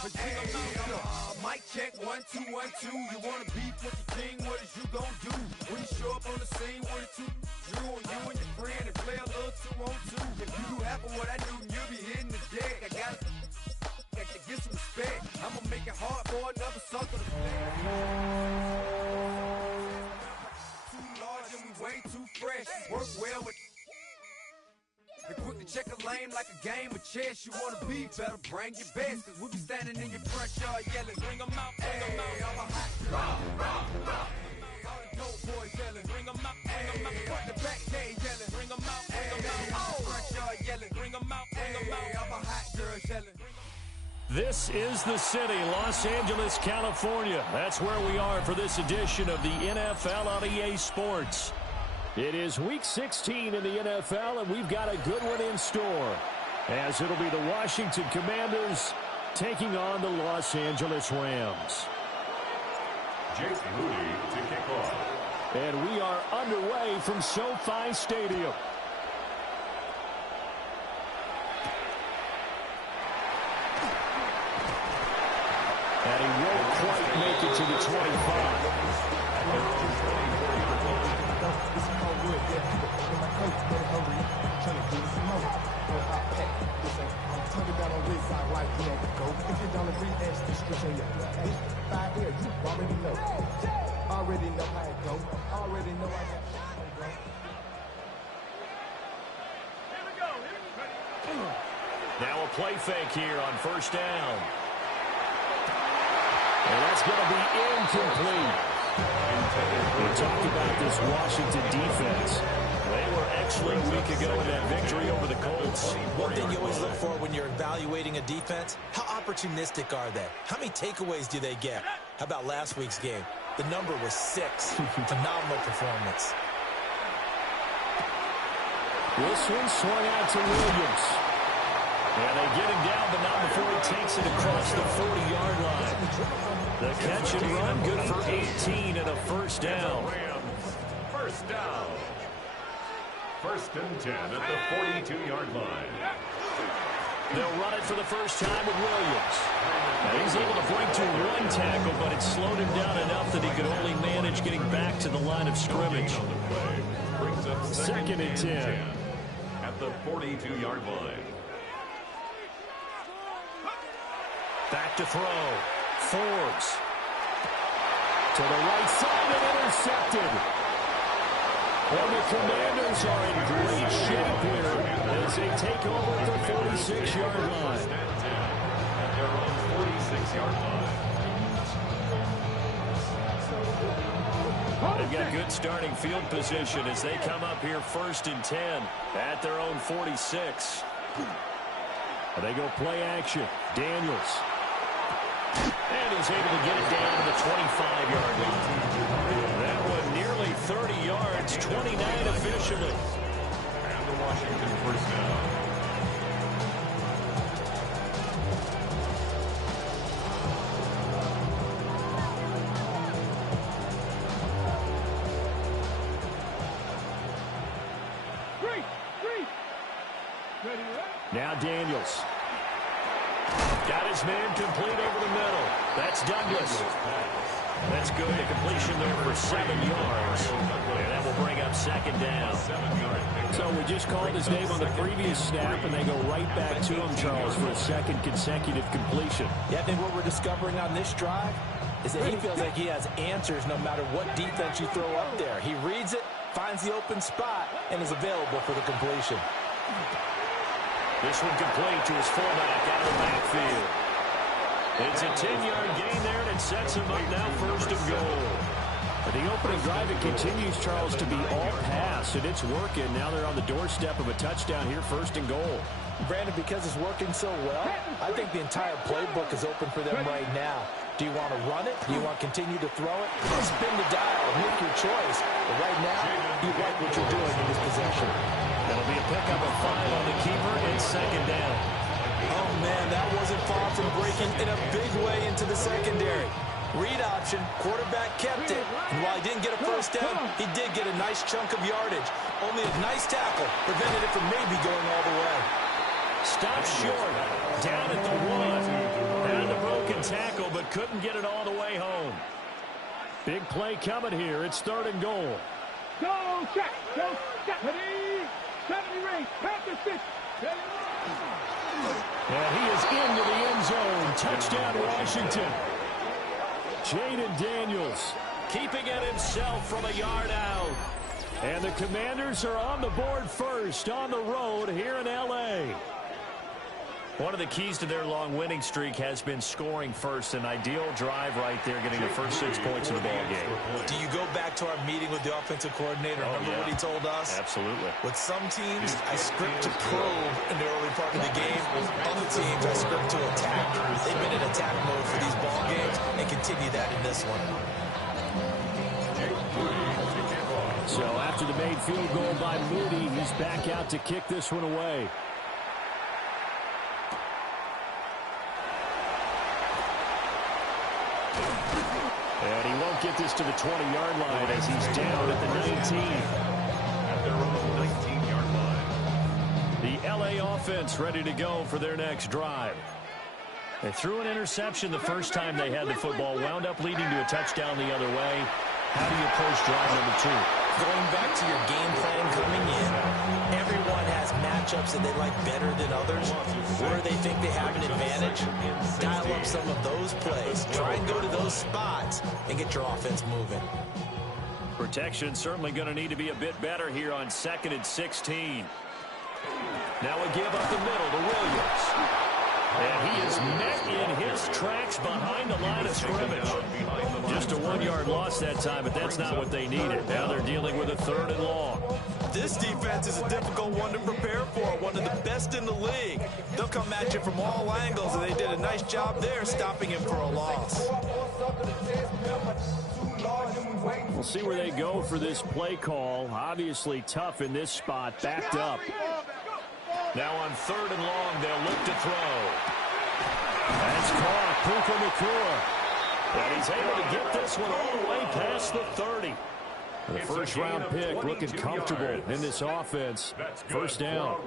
Mic check, 1, 2, 1, 2. You wanna beef with the king? What is you gon' do? When you show up on the scene with a two, Drew on you and your friend and play a little 2 on 2. If you do half of what I do, you'll be hitting the deck. I gotta get some respect. I'ma make it hard for another sucker to play. Too large and we way too fresh. Work well with. They quick to check a lane like a game of chess. You wanna be better, bring your best. Cause we'll be standing in your front yard yelling, bring them out, bring them out. I'm a hot girl. All the dope boys yelling, bring them out, bring them out. Front the back gate yelling, bring them out, bring them out. Front yard yelling, bring them out, bring them out. I'm a hot girl yelling. This is the city, Los Angeles, California. That's where we are for this edition of the NFL on EA Sports. It is Week 16 in the NFL, and we've got a good one in store, as it'll be the Washington Commanders taking on the Los Angeles Rams. Jake Moody to kick off. And we are underway from SoFi Stadium. And he won't quite make it to the 25. Now a play fake here on first down. And that's going to be incomplete. We talked about this Washington defense. They were excellent a week ago in that victory over the Colts. One thing you always look for when you're evaluating a defense, how opportunistic are they? How many takeaways do they get? How about last week's game? The number was 6. Phenomenal performance. This one swung out to Williams. And they get him down, but not before he takes it across the 40-yard line. The catch and run, good for 18 and a first down. First down. First and 10 at the 42-yard line. They'll run it for the first time with Williams. Now he's able to break to one tackle, but it slowed him down enough that he could only manage getting back to the line of scrimmage. Second and 10. At the 42-yard line. Back to throw. Forbes. To the right side and intercepted. Well, the Commanders are in great shape here as they take over at the 46-yard line. At their own 46-yard line. They've got good starting field position as they come up here first and 10 at their own 46. They go play action. Daniels. And he's able to get it down to the 25-yard line. That one nearly 30 yards, 29 officially. And the Washington first down. Now Daniels. Got his man complete over the middle. That's Douglas. That's good. A completion there for 7 yards. And that will bring up second down. So we just called his name on the previous snap, and they go right back to him, Charles, for a second consecutive completion. Yeah, I think what we're discovering on this drive is that he feels like he has answers no matter what defense you throw up there. He reads it, finds the open spot, and is available for the completion. This one complete to his fullback out of the backfield. It's a 10-yard gain there, and it sets him up now first and goal. And the opening drive, it continues, Charles, to be all pass, and it's working. Now they're on the doorstep of a touchdown here, first and goal. Brandon, because it's working so well, I think the entire playbook is open for them right now. Do you want to run it? Do you want to continue to throw it? Spin the dial, make your choice. But right now, you like what you're doing in this possession. That'll be a pickup of 5 on the keeper and second down. Oh, man, that wasn't far from breaking in a big way into the secondary. Read option, quarterback kept it. And while he didn't get a first down, he did get a nice chunk of yardage. Only a nice tackle prevented it from maybe going all the way. Stop short, down at the 1. And the but couldn't get it all the way home. Big play coming here. It's 3rd and goal. Go, check. Go, check. Ready, 70 range. Pass the 6. And he is into the end zone. Touchdown, Washington. Jaden Daniels keeping it himself from a yard out. And the Commanders are on the board first on the road here in L.A. One of the keys to their long winning streak has been scoring first. An ideal drive right there, getting the first 6 points of the ball game. Do you go back to our meeting with the offensive coordinator? Remember what he told us? Absolutely. With some teams, I script to probe in the early part of the game. Other teams, I script to attack. They've been in attack mode for these ball games and continue that in this one. So after the made field goal by Moody, he's back out to kick this one away. And he won't get this to the 20-yard line as he's down at the 19. At their own 19-yard line. The L.A. offense ready to go for their next drive. They threw an interception the first time they had the football, wound up leading to a touchdown the other way. How do you approach drive number 2? Going back to your game plan coming in, everyone has matchups that they like better than others. Where they think they have an advantage, dial up some of those plays. Try and go to those spots and get your offense moving. Protection certainly going to need to be a bit better here on 2nd and 16. Now a give up the middle to Williams. And he is met in his tracks behind the line of scrimmage. Just a 1-yard loss that time, but that's not what they needed. Now they're dealing with a 3rd and long. This defense is a difficult one to prepare for, one of the best in the league. They'll come at you from all angles, and they did a nice job there stopping him for a loss. We'll see where they go for this play call. Obviously tough in this spot, backed up. Now on 3rd and long, they'll look to throw. That's caught, Puka Nacua. And he's able to get this one all the way past the 30. The first-round pick looking comfortable in this offense. First down.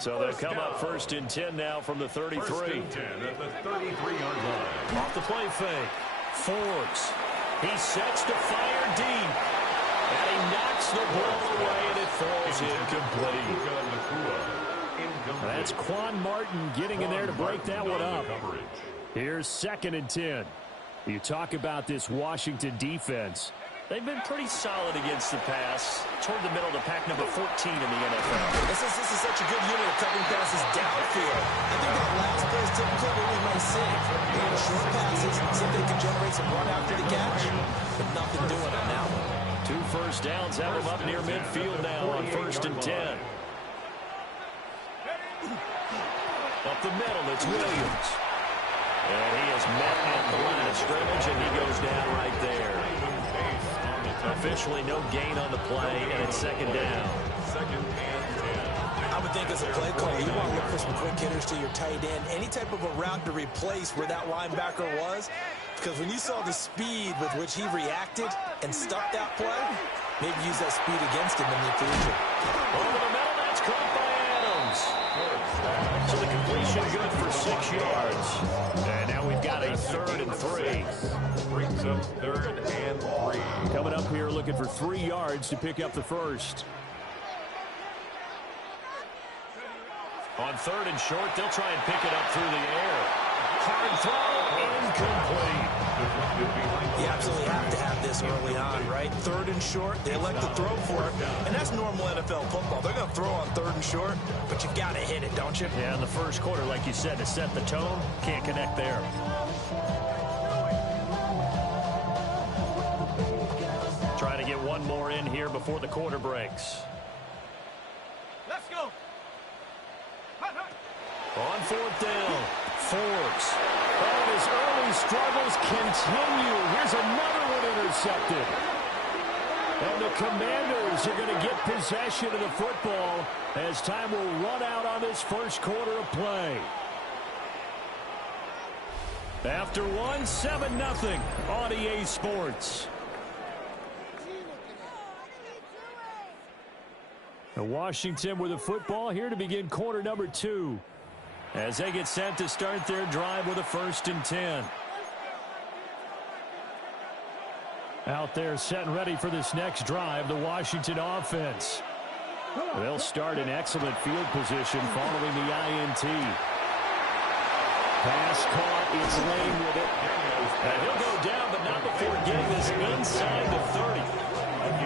So they'll come up 1st and 10 now from the 33. 1st and 10 at the 33-yard line. Off the play fake. Forbes. He sets to fire deep. And he knocks the ball away, and it falls incomplete. That's Quan Martin getting in there to break that one up. Here's 2nd and 10. You talk about this Washington defense. They've been pretty solid against the pass. Toward the middle to pack number 14 in the NFL. This is such a good unit of covering passes downfield. I think that last play is typically what we might see. Short passes, see if they can generate some run after the catch. But nothing doing on that one. 2 first downs have him up near midfield now on 1st and 10. Up the middle, it's Williams. And he is met at the line of scrimmage, and he goes down right there. Officially no gain on the play, and it's 2nd down. 2nd and 10. I would think as a play call, you want to look for some quick hitters to your tight end. Any type of a route to replace where that linebacker was. Because when you saw the speed with which he reacted and stuffed that play, maybe use that speed against him in the future. Over the middle, that's caught by Adams. So the completion good for 6 yards. And now we've got a 3rd and 3. Brings up 3rd and 3. Coming up here looking for 3 yards to pick up the first. On 3rd and short, they'll try and pick it up through the air. Hard throw, incomplete. You absolutely have to have this early on, right? 3rd and short, they elect to throw for it. And that's normal NFL football. They're going to throw on 3rd and short, but you got to hit it, don't you? Yeah, in the first quarter, like you said, to set the tone, can't connect there. Try to get one more in here before the quarter breaks. Let's go. On 4th down, Forbes. Oh, his early struggles continue. Here's another one intercepted. And the Commanders are going to get possession of the football as time will run out on this first quarter of play. After one, 7-0 on EA Sports. And Washington with the football here to begin quarter number 2. As they get set to start their drive with a 1st and 10. Out there set and ready for this next drive, the Washington offense. They'll start in excellent field position following the INT. Pass caught, it's Lane with it. And he'll go down, but not before getting this inside the 30.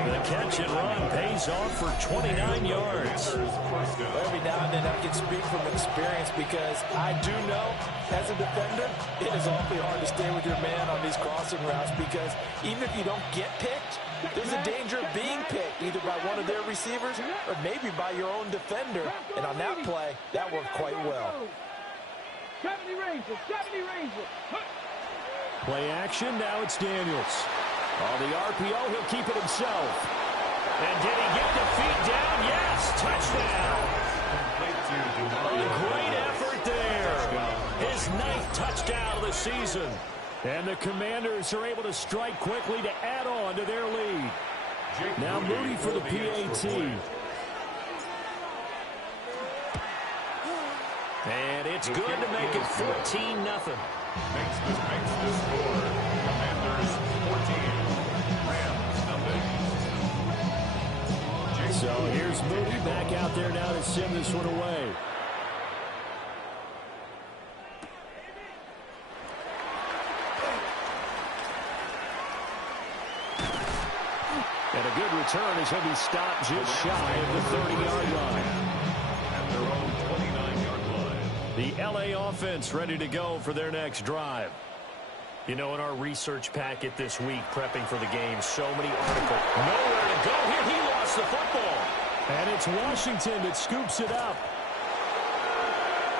The catch and run pays off for 29 yards. Every now and then I can speak from experience because I do know, as a defender, it is awfully hard to stay with your man on these crossing routes because even if you don't get picked, there's a danger of being picked either by one of their receivers or maybe by your own defender. And on that play, that worked quite well. 70 Rangers, 70 Rangers. Play action, now it's Daniels. On the RPO, he'll keep it himself. And did he get the feet down? Yes, touchdown. A great effort there. His 9th touchdown of the season. And the Commanders are able to strike quickly to add on to their lead. Now Moody for the PAT. And it's good to make it 14-0. Makes the score. Commanders 14. So here's Moody back out there now to send this one away. And a good return as he'll be stopped just shy of the 30-yard line. At their own 29-yard line. The LA offense ready to go for their next drive. You know, in our research packet this week, prepping for the game, so many articles. Nowhere to go here. He lost the football. And it's Washington that scoops it up.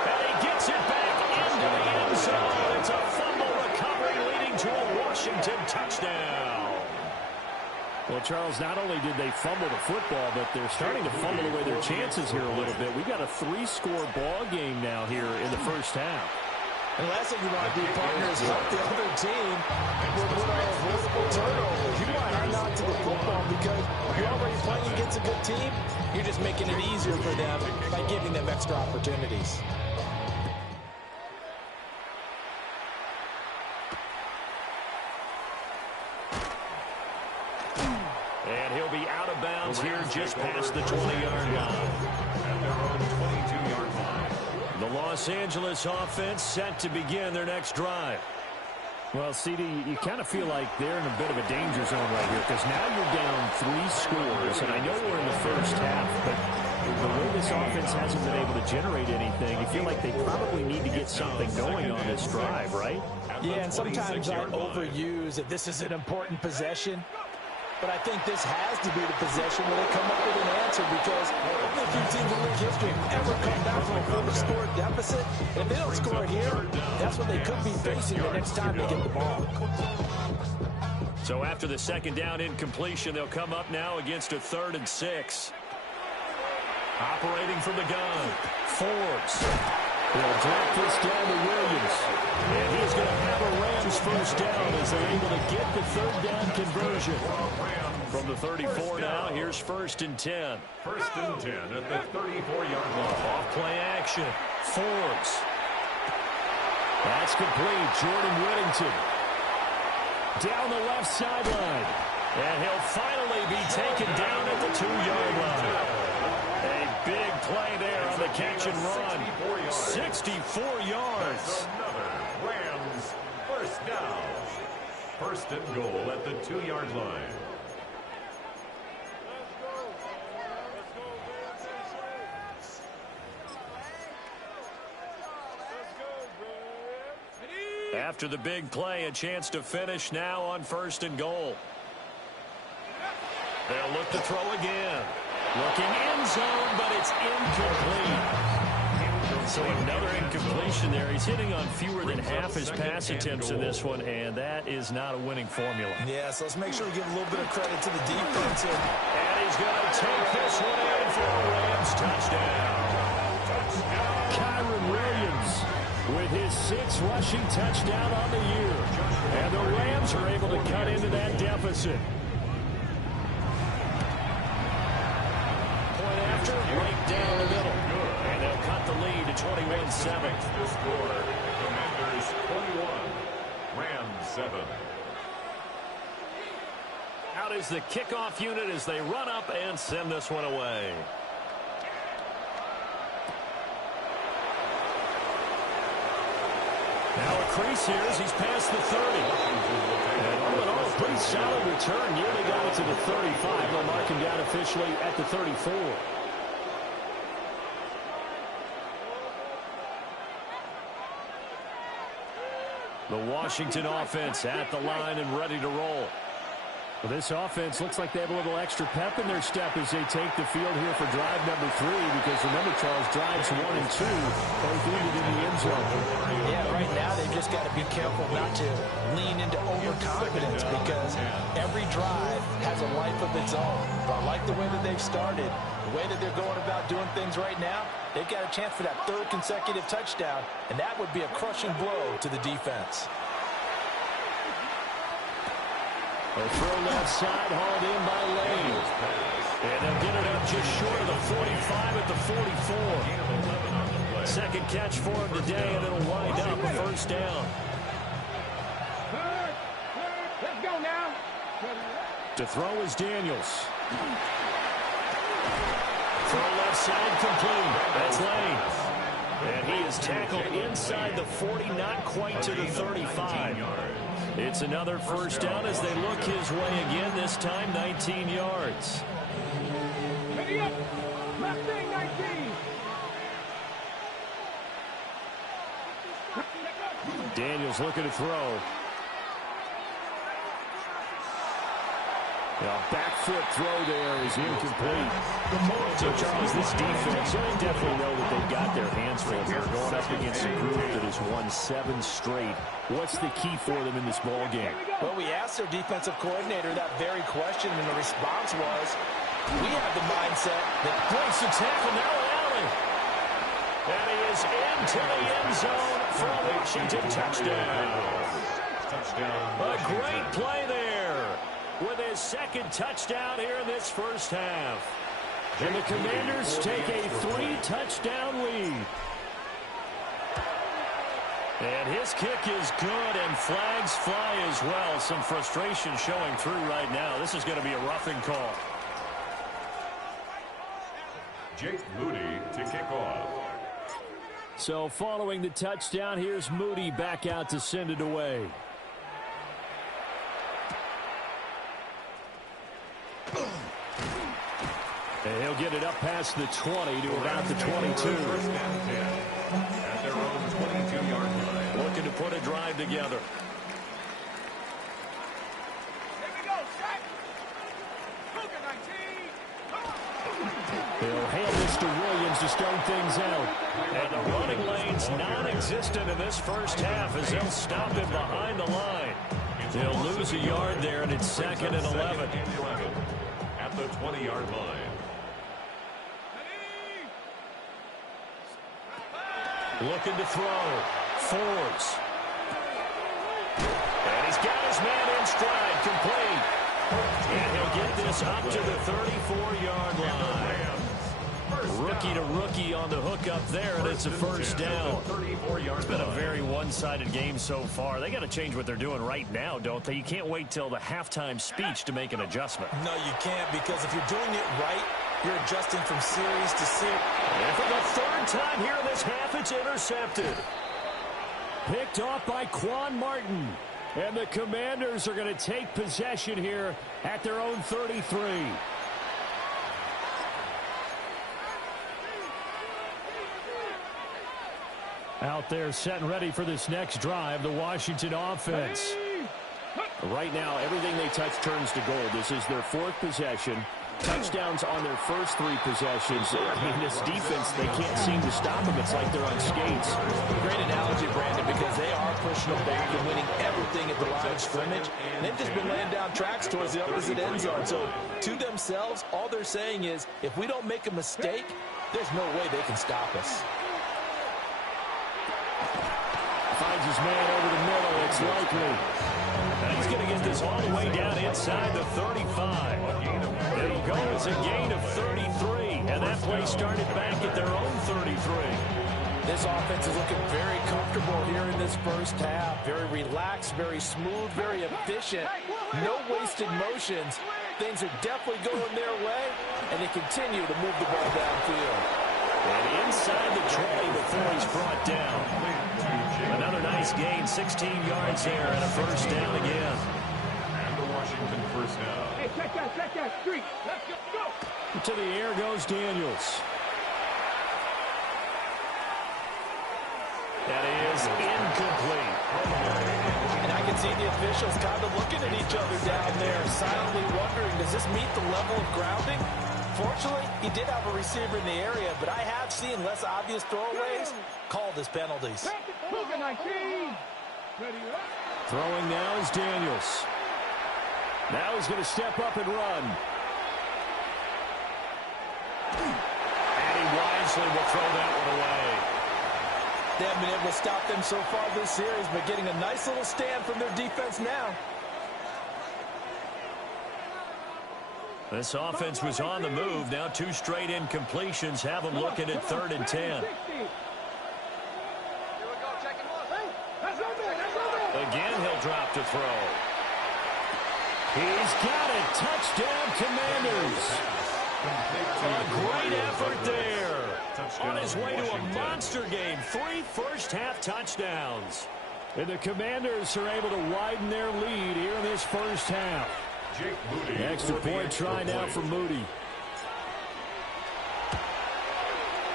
And he gets it back into the end zone. It's a fumble recovery leading to a Washington touchdown. Well, Charles, not only did they fumble the football, but they're starting to fumble away their chances here a little bit. We've got a 3-score ball game now here in the first half. And the last thing you want to do, partner, is help the other team with one of those multiple turnovers. You want to hang on to the football because you're already playing against a good team. You're just making it easier for them by giving them extra opportunities. And he'll be out of bounds here just past the 20-yard line. At their own 22-yard line. The Los Angeles offense set to begin their next drive. Well, CD, you kind of feel like they're in a bit of a danger zone right here because now you're down 3 scores, and I know we're in the first half, but the way this offense hasn't been able to generate anything, you feel like they probably need to get something going on this drive, right? Yeah, and sometimes I overuse that this is an important possession. But I think this has to be the possession where they come up with an answer because only a few teams in league history have ever come back from a 4-score deficit. And if they don't score here, that's what they could be facing the next time they get the ball. So after the second down incompletion, they'll come up now against a 3rd and 6. Operating from the gun, Forbes. He'll drop this down to Williams. And he's going to have a Rams first down as they're able to get the 3rd down conversion. From the 34 now, here's 1st and 10. 1st and 10 at the 34-yard line. Off play action, Forbes. That's complete, Jordan Whittington. Down the left sideline. And he'll finally be taken down at the 2-yard line. A big play there on the catch and run. 64 yards. Another Rams first down. 1st and goal at the 2-yard line. After the big play, a chance to finish now on 1st and goal. They'll look to throw again. Looking end zone, but it's incomplete. So another incompletion there. He's hitting on fewer than half his pass attempts in this one, and that is not a winning formula. Yeah, so let's make sure we give a little bit of credit to the defense here. And he's going to take this one in for a Rams touchdown. Kyren Williams with his 6th rushing touchdown on the year. And the Rams are able to cut into that deficit. Point after, right down the middle. And they'll cut the lead to 21-7. The score, Commanders 21, Rams 7. out is the kickoff unit as they run up and send this one away. Now a crease here as he's past the 30. And all in all, a pretty solid return. Nearly got it to the 35. They'll mark him down officially at the 34. The Washington offense at the line and ready to roll. Well, this offense looks like they have a little extra pep in their step as they take the field here for drive number 3, because remember, Charles, drives 1 and 2 both ended in the end zone. Yeah, right now they've just got to be careful not to lean into overconfidence, because every drive has a life of its own. But I like the way that they've started, the way that they're going about doing things right now. They've got a chance for that 3rd consecutive touchdown, and that would be a crushing blow to the defense. A throw left side, hauled in by Lane. And they'll get it up just short of the 45 at the 44. Second catch for him today, and it'll wind up a first down. Let's go now. To throw is Daniels. Throw left side complete. That's Lane. And he is tackled inside the 40, not quite to the 35. It's another first down as they look his way again, this time 19 yards. Ready up. Mustang 19. Daniels looking to throw. Back foot throw there is incomplete. So, Charles, this defense, you definitely know that they've got their hands full here, going up against a group that has won 7 straight. What's the key for them in this ball game? Well, we asked their defensive coordinator that very question, and the response was, we have the mindset that breaks the tackle. Now Allen. And he is into the end zone for a Washington touchdown. A great play there with his second touchdown here in this first half. And the Commanders take a 3-touchdown lead. And his kick is good, and flags fly as well. Some frustration showing through right now. This is going to be a roughing call. Jake Moody to kick off. So following the touchdown, here's Moody back out to send it away. And he'll get it up past the 20 to about the 22. At their own 22-yard line. Looking to put a drive together. Here we go, Shaq. Cougar 19. They'll hand this to Williams to start things out. And the running lane's non-existent in this first half as they'll stop him behind the line. They'll lose a yard there, and it's 2nd and 11. At the 20-yard line. Looking to throw. Forbes. And he's got his man in stride, complete. And he'll get this up to the 34-yard line. Rookie to rookie on the hook up there, and it's a first down. It's been a very one-sided game so far. They got to change what they're doing right now, don't they? You can't wait till the halftime speech to make an adjustment. No, you can't, because if you're doing it right, you're adjusting from series to series. And for the 3rd time here in this half, it's intercepted. Picked off by Quan Martin. And the Commanders are going to take possession here at their own 33. Out there set and ready for this next drive, the Washington offense. Right now, everything they touch turns to gold. This is their 4th possession. Touchdowns on their first 3 possessions. I mean, this defense, they can't seem to stop them. It's like they're on skates. Great analogy, Brandon, because they are pushing them back and winning everything at the line of scrimmage. And they've just been laying down tracks towards the opposite end zone. So, to themselves, all they're saying is, if we don't make a mistake, there's no way they can stop us. Finds his man over the middle. It's Likely. And he's going to get this all the way down inside the 35. It'll go as a gain of 33. And that play started back at their own 33. This offense is looking very comfortable here in this first half. Very relaxed, very smooth, very efficient. No wasted motions. Things are definitely going their way, and they continue to move the ball downfield. And inside the 20 before he's brought down. Another nice gain, 16 yards there, and a first down again. And the Washington first down. Hey, check that street. Let's go. To the air goes Daniels. That is incomplete. And I can see the officials kind of looking at each other down there, silently wondering, does this meet the level of grounding? Fortunately, he did have a receiver in the area, but I have seen less obvious throwaways called as penalties. Throwing now is Daniels. Now he's going to step up and run. And he wisely will throw that one away. They haven't been able to stop them so far this series, but getting a nice little stand from their defense now. This offense was on the move. Now 2 straight incompletions have them looking at 3rd and 10. Again, he'll drop to throw. He's got it. Touchdown, Commanders. A great effort there. On his way to a monster game. 3 first-half touchdowns. And the Commanders are able to widen their lead here in this first half. Jake Moody. Extra point try now for Moody.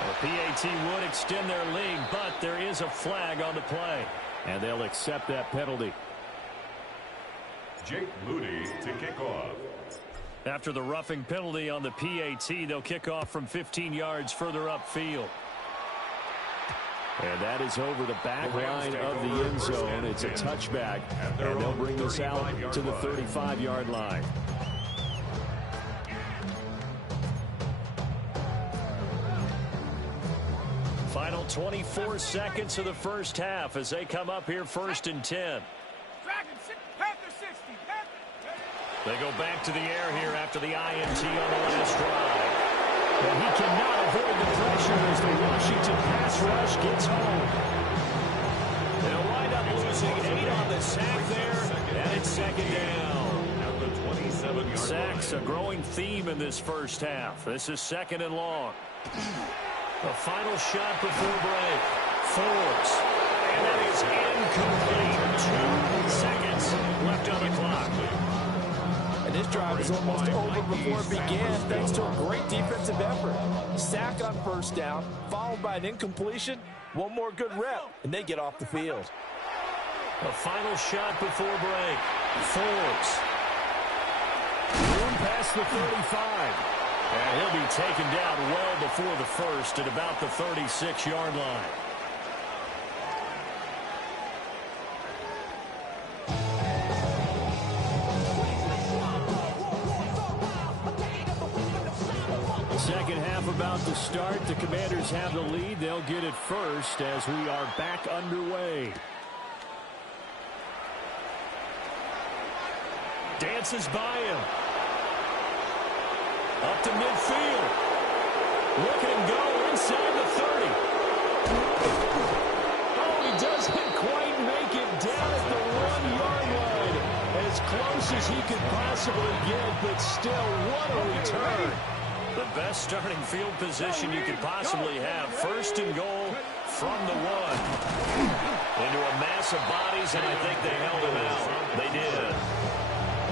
The PAT would extend their lead, but there is a flag on the play. And they'll accept that penalty. Jake Moody to kick off. After the roughing penalty on the PAT, they'll kick off from 15 yards further upfield. And that is over the back line of the end zone. It's a touchback, and they'll bring this out to the 35-yard line. Final 24 seconds of the first half as they come up here 1st and 10. They go back to the air here after the INT on the last drive. And he cannot avoid the pressure as the Washington pass rush gets home. They'll wind up losing 8 on the sack there, and it's 2nd down. At the 27-yard Sacks, a growing theme in this first half. This is 2nd and long. The final shot before break. Forbes. And that is incomplete. 2 seconds left on the clock. And this drive is almost over before it began, thanks to a great defensive effort. Sack on first down, followed by an incompletion. One more good rep, and they get off the field. The final shot before break. Forbes. Room past the 35. And he'll be taken down well before the first at about the 36-yard line. Second half about to start. The Commanders have the lead. They'll get it first as we are back underway. Dances by him. Up to midfield. Look at him go inside the 30. Oh, he doesn't quite make it down at the 1-yard line. As close as he could possibly get, but still, what a return. The best starting field position you could possibly have. 1st and goal from the 1. Into a mass of bodies, and I think they held him out. They did.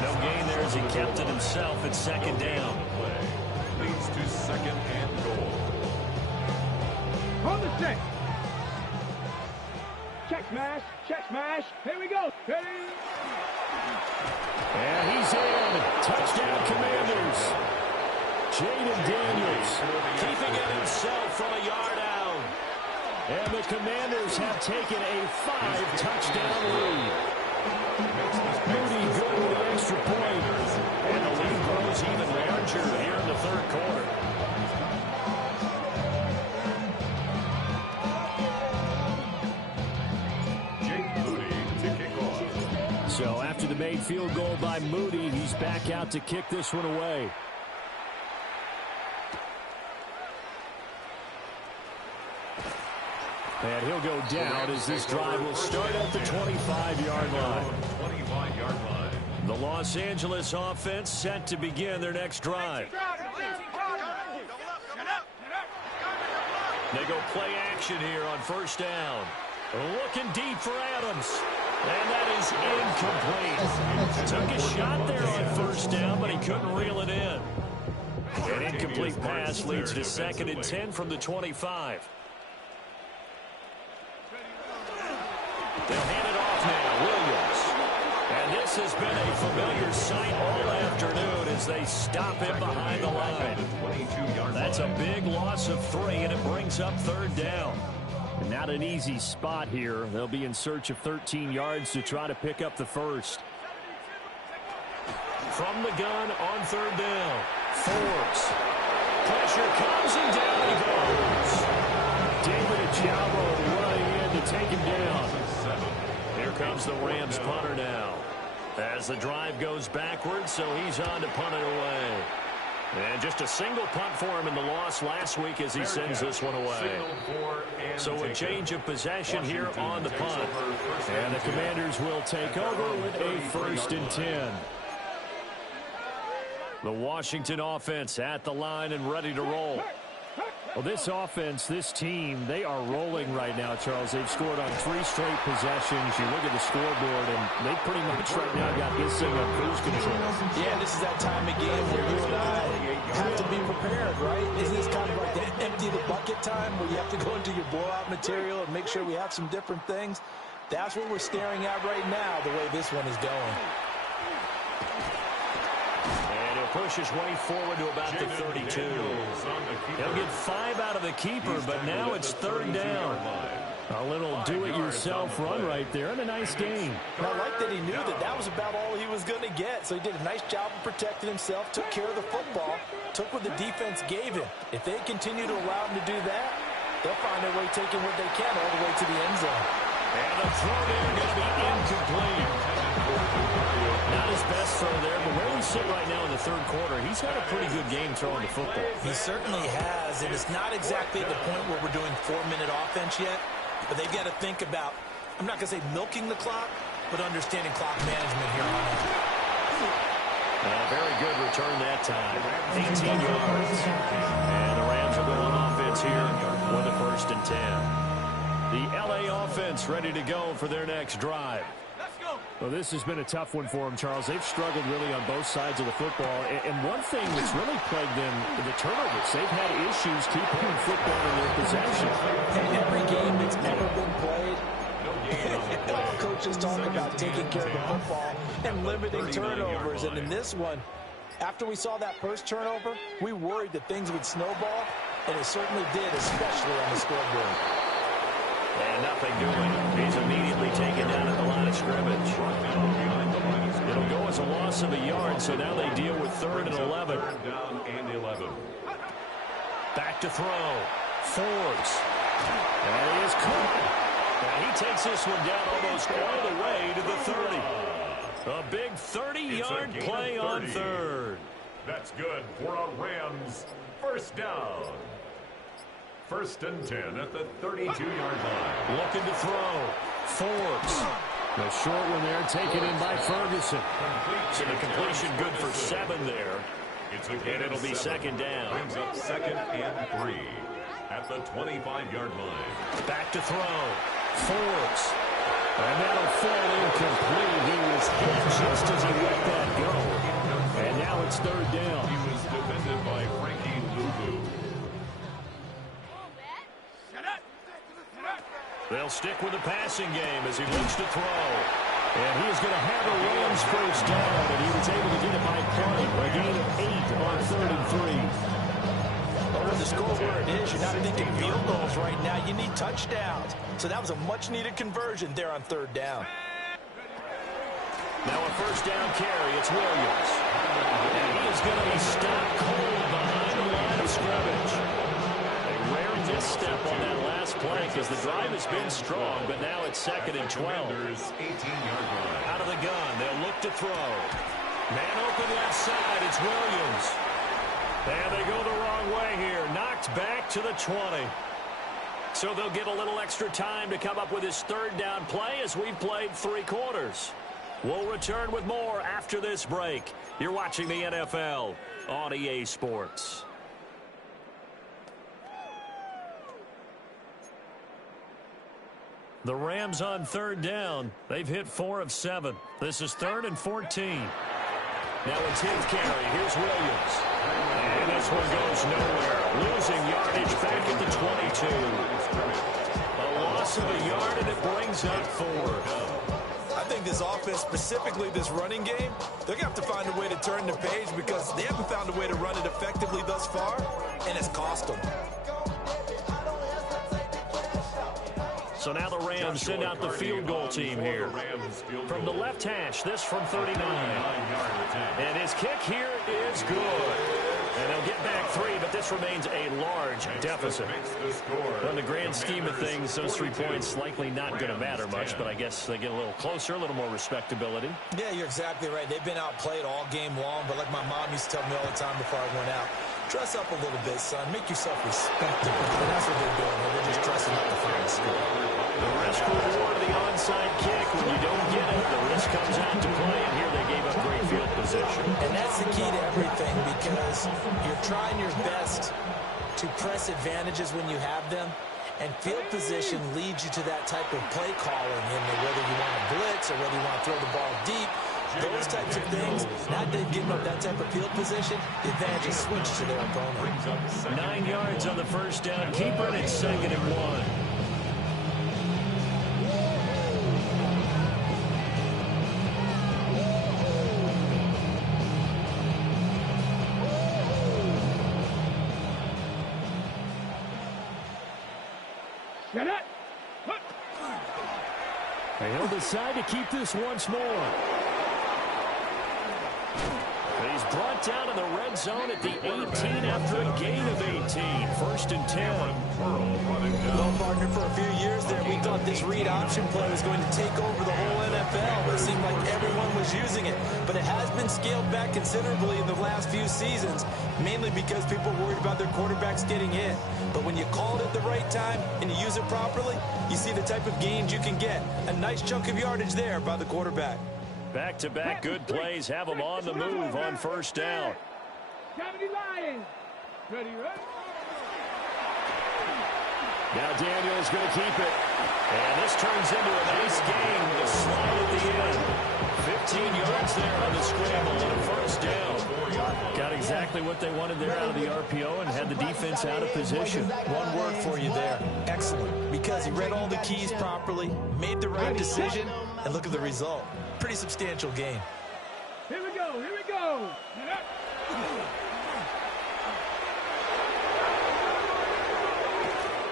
No gain there as he kept it himself at 2nd down. leads to 2nd and goal. On the set. Check smash. Here we go. Ready? And he's in. Touchdown, Commanders. Jaden Daniels keeping it himself from a yard out. And the Commanders have taken a 5-touchdown lead. Moody good with an extra point. And the lead grows even larger here in the 3rd quarter. Jake Moody to kick off. So after the made field goal by Moody, he's back out to kick this one away. And he'll go down as this drive will start at the 25-yard line. 25-yard line. The Los Angeles offense set to begin their next drive. They go play action here on first down. Looking deep for Adams. And that is incomplete. Took a shot there on first down, but he couldn't reel it in. An incomplete pass leads to 2nd and 10 from the 25. They'll hand it off now, Williams. And this has been a familiar sight all afternoon as they stop him behind the line. That's a big loss of 3, and it brings up 3rd down. And not an easy spot here. They'll be in search of 13 yards to try to pick up the first. From the gun on 3rd down. Forbes. Pressure comes and down he goes. David Ojabo running in to take him down. Here comes the Rams punter now. As the drive goes backwards, so he's on to punt it away. And just a single punt for him in the loss last week as he sends this one away. So a change of possession here on the punt. And the Commanders will take over with a 1st and 10. The Washington offense at the line and ready to roll. Well, this offense, this team, they are rolling right now, Charles. They've scored on 3 straight possessions. You look at the scoreboard, and they pretty much right now got this thing on cruise control. Yeah, this is that time of game where you and I have to be prepared, right? Isn't this kind of like the empty the bucket time where you have to go into your blowout material and make sure we have some different things? That's what we're staring at right now, the way this one is going. Push his way forward to about the 32. He'll get 5 out of the keeper, but now it's 3rd down. A little do-it-yourself run right there, and a nice gain. And I like that he knew that that was about all he was going to get, so he did a nice job of protecting himself, took care of the football, took what the defense gave him. If they continue to allow him to do that, they'll find their way taking what they can all the way to the end zone. And the throw there going to be incomplete. Not his best throw there, but where we sit right now in the 3rd quarter, he's had a pretty good game throwing the football. He certainly has, and it's not exactly at the point where we're doing 4-minute offense yet, but they've got to think about, I'm not going to say milking the clock, but understanding clock management here on it. Very good return that time. 18 yards. And the Rams will go on offense here with a 1st and 10. The LA offense ready to go for their next drive. Well, this has been a tough one for them, Charles. They've struggled really on both sides of the football. And one thing that's really plagued them, the turnovers. They've had issues keeping football in their possession. And every game that's ever been played, all coaches talk about taking care of the football and limiting turnovers. And in this one, after we saw that first turnover, we worried that things would snowball, and it certainly did, especially on the scoreboard. And nothing doing. He's immediately taken down at the line of scrimmage. It'll go as a loss of a yard, so now they deal with 3rd and 11. Back to throw. Forbes. And he is caught. And he takes this one down almost all the way to the 30. A big 30-yard play on 3rd. That's good for a Rams 1st down. 1st and 10 at the 32-yard line. Looking to throw. Forbes. The short one there taken in by Ferguson. So the completion good for 7 there. And it'll be 2nd down. Brings up 2nd and 3 at the 25-yard line. Back to throw. Forbes. And that'll fall incomplete. He was hit just as he let that go. And now it's 3rd down. He was defended by Frankie Luvu. They'll stick with the passing game as he looks to throw. And he is going to have a Rams 1st down, and he was able to get it by play. A gain of 8 on 3rd and 3. But with the score where it is, you're not thinking field goals right now. You need touchdowns. So that was a much-needed conversion there on 3rd down. Now a 1st down carry. It's Williams. And he is going to be stopped cold behind the line of scrimmage. A rare misstep on that last play because the drive has been strong, but now it's 2nd and 12. 18-yard line. Out of the gun, they'll look to throw. Man open left side, it's Williams. And they go the wrong way here. Knocked back to the 20. So they'll get a little extra time to come up with his 3rd down play as we've played 3 quarters. We'll return with more after this break. You're watching the NFL on EA Sports. The Rams on third down. They've hit 4 of 7. This is 3rd and 14. Now a 10th carry. Here's Williams. And this one goes nowhere. Losing yardage back at the 22. A loss of a yard, and it brings up 4. I think this offense, specifically this running game, they're going to have to find a way to turn the page because they haven't found a way to run it effectively thus far, and it's cost them. So now the Rams send out the field goal team here. From the left hash, this from 39. And his kick here is good. And they'll get back 3, but this remains a large deficit. In the grand scheme of things, those 3 points likely not going to matter much, but I guess they get a little closer, a little more respectability. Yeah, you're exactly right. They've been outplayed all game long, but like my mom used to tell me all the time before I went out, dress up a little bit, son. Make yourself respectable. And that's what they're doing. They're just dressing up the final score. The risk reward of the onside kick. When you don't get it, the risk comes out to play, and here they gave up great field position. And that's the key to everything because you're trying your best to press advantages when you have them, and field position leads you to that type of play calling, and whether you want to blitz or whether you want to throw the ball deep, those types of things, not giving up that type of field position, the advantage is switched to their opponent. 9 yards on the first down. Keeper, and it's 2nd and 1. Get it. And he'll decide to keep this once more. He's brought down in the red zone at the 18 after a gain of 18. 1st and 10. Well, partner, for a few years there, we thought this read option play was going to take over the whole NFL. It seemed like everyone was using it, but it has been scaled back considerably in the last few seasons, mainly because people are worried about their quarterbacks getting hit. But when you call it at the right time and you use it properly, you see the type of gains you can get. A nice chunk of yardage there by the quarterback. Back-to-back good plays have them on the move on 1st down. 70 Lions. Ready, right? Now Daniel's going to keep it. And this turns into a nice gain with a slide at the end. 15 yards there on the scramble on a 1st down. Got exactly what they wanted there out of the RPO and had the defense out of position. One word for you there. Excellent. Because he read all the keys properly, made the right decision, and look at the result. Pretty substantial gain. Here we go. Here we go.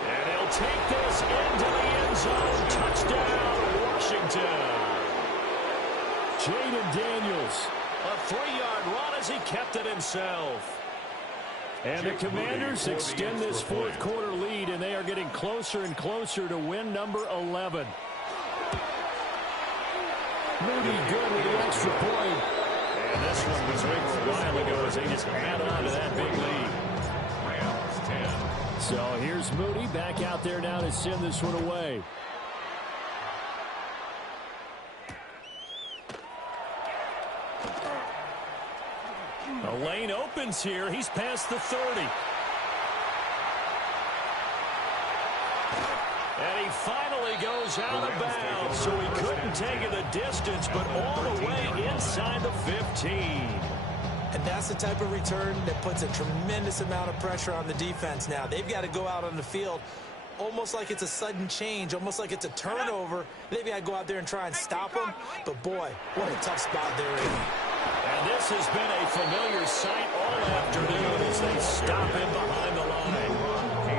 And he'll take this into the end zone. Touchdown, Washington. Jaden Daniels, a 3-yard run as he kept it himself. And the Commanders extend this 4th quarter lead, and they are getting closer and closer to win number 11. Moody good with the extra point. And this one was over a while ago as they just add on to that big lead. So here's Moody back out there now to send this one away. A lane opens here. He's past the 30. And he finally goes out of bounds, so he couldn't take it the distance, but all the way inside the 15. And that's the type of return that puts a tremendous amount of pressure on the defense now. They've got to go out on the field almost like it's a sudden change, almost like it's a turnover. They've got to go out there and try and stop them. But, boy, what a tough spot they're in. And this has been a familiar sight all afternoon as they stop him behind the line.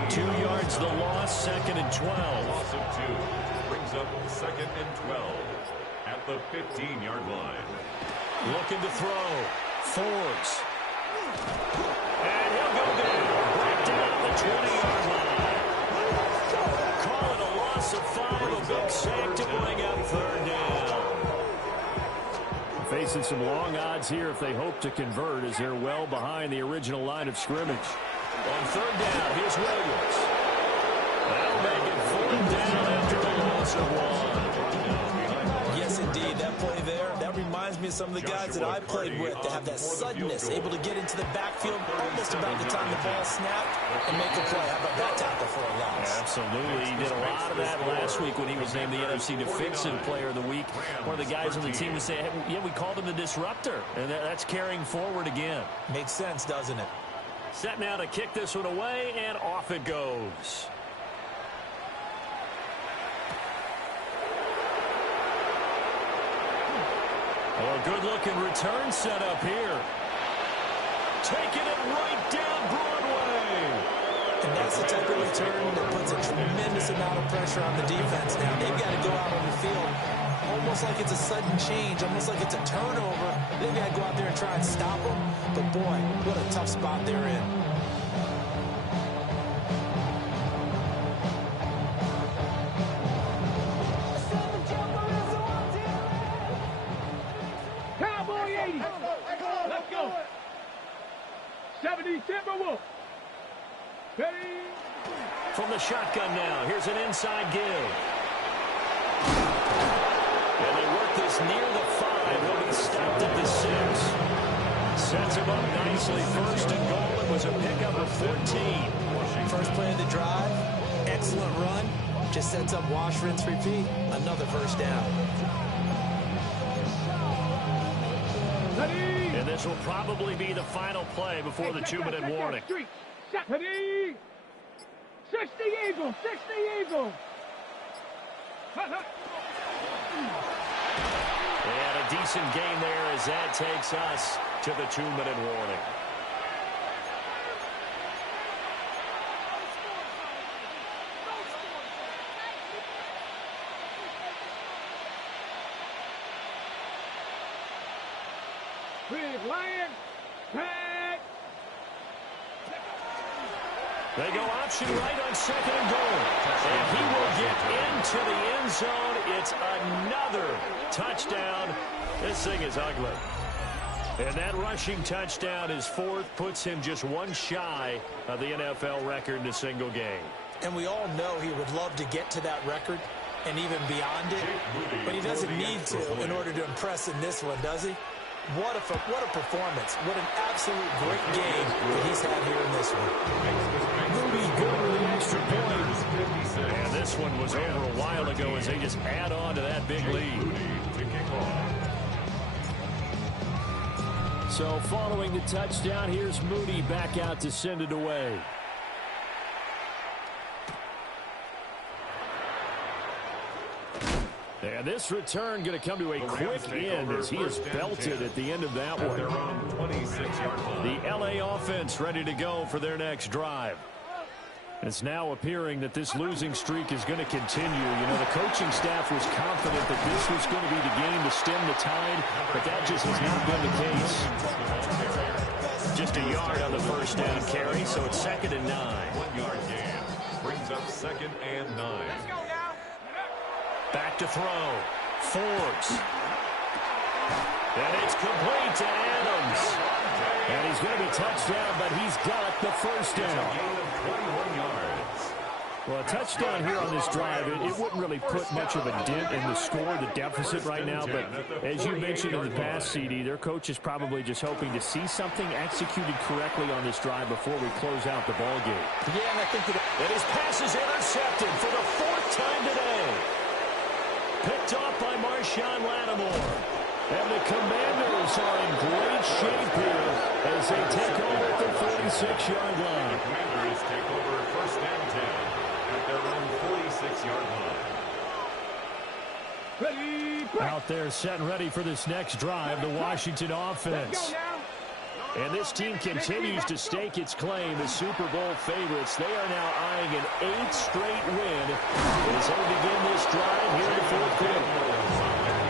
2 yards the loss, 2nd and 12. Loss of 2 brings up 2nd and 12 at the 15-yard line. Looking to throw. Forbes. And he'll go down. Brought down at the 20-yard line. Call it a loss of 5. A big sack to bring up 3rd down. Facing some long odds here if they hope to convert as they're well behind the original line of scrimmage. On 3rd down, here's Williams. That'll make it 4th down after the loss of 1. Yes, indeed. That play there, me of some of the guys that I played with that have that suddenness, able to get into the backfield almost about the time the ball snapped and make a play. How about that tackle for a loss? Absolutely. He did a lot of that last week when he was named the NFC Defensive Player of the Week. One of the guys on the team would say, hey, yeah, we called him the disruptor, and that's carrying forward again. Makes sense, doesn't it? Set now to kick this one away, and off it goes. Oh, a good-looking return set up here. Taking it right down Broadway. And that's the type of return that puts a tremendous amount of pressure on the defense. Now, they've got to go out on the field almost like it's a sudden change, almost like it's a turnover. They've got to go out there and try and stop them. But, boy, what a tough spot they're in. Cowboy 80. Let's go. 70 Timberwolves. Ready. From the shotgun now, here's an inside give. And they work this near the 5. He'll be stopped at the 6. Sets him up nicely. First and goal. It was a pickup of 14. First play of the drive. Excellent run. Just sets up wash, rinse, repeat. Another first down. Ready. And this will probably be the final play before the 2-minute warning. Ready. 60 Eagles. 60 Eagles. And a decent game there as that takes us to the 2-minute warning. Big Lion. Tag. They go option right on second and goal. And he will get into the end zone. It's another touchdown. This thing is ugly. And that rushing touchdown, his 4th, puts him just one shy of the NFL record in a single game. And we all know he would love to get to that record and even beyond it. But he doesn't need to in order to impress in this one, does he? What a performance. What an absolute great game that he's had here in this one. Moody good with an extra point. And this one was over a while ago as they just add on to that big lead. So following the touchdown, here's Moody back out to send it away. And this return going to come to a quick end as he is belted at the end of that one. The LA offense ready to go for their next drive. It's now appearing that this losing streak is going to continue. You know, the coaching staff was confident that this was going to be the game to stem the tide, but that just has not been the case. Just a yard on the first down carry, so it's 2nd and 9. 1-yard gain brings up 2nd and 9. Back to throw. Forbes. And it's complete to Adams. And he's going to be touchdown, but he's got the first down. 21 yards. Well, a touchdown here on this drive, it wouldn't really put much of a dent in the score, the deficit right now. But as you mentioned in the past, CD, their coach is probably just hoping to see something executed correctly on this drive before we close out the ball game. Yeah, and I think that his pass is intercepted for the 4th time today. Picked off by Marshawn Lattimore. And the Commanders are in great shape here as they take over at the 46-yard line. The Commanders take over 1st and 10 at their own 46-yard line. Out there set and ready for this next drive, the Washington offense. And this team continues to stake its claim as Super Bowl favorites. They are now eyeing an 8th straight win as they begin this drive here in the 4th quarter.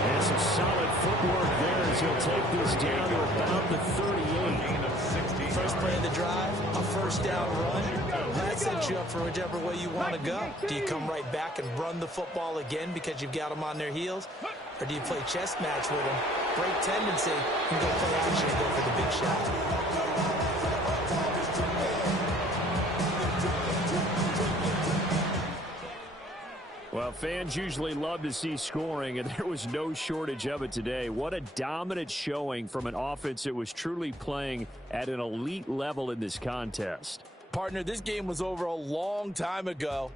And some solid footwork there as he'll take this down to about the 38. First play of the drive, a first down run. That sets you up for whichever way you want to go. Do you come right back and run the football again because you've got them on their heels? Or do you play chess match with them, break tendency, and go play action and go for the big shot? Well, fans usually love to see scoring, and there was no shortage of it today. What a dominant showing from an offense that was truly playing at an elite level in this contest. Partner, this game was over a long time ago,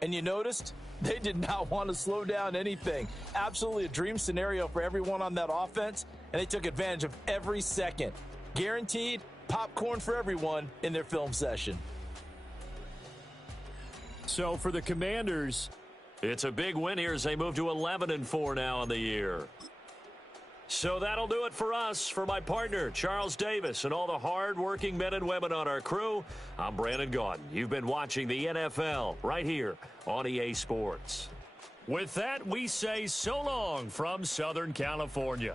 and you noticed they did not want to slow down anything. Absolutely a dream scenario for everyone on that offense, and they took advantage of every second. Guaranteed popcorn for everyone in their film session. So for the Commanders, it's a big win here as they move to 11-4 now in the year. So that'll do it for us. For my partner, Charles Davis, and all the hard-working men and women on our crew, I'm Brandon Gaudin. You've been watching the NFL right here on EA Sports. with that, we say so long from Southern California.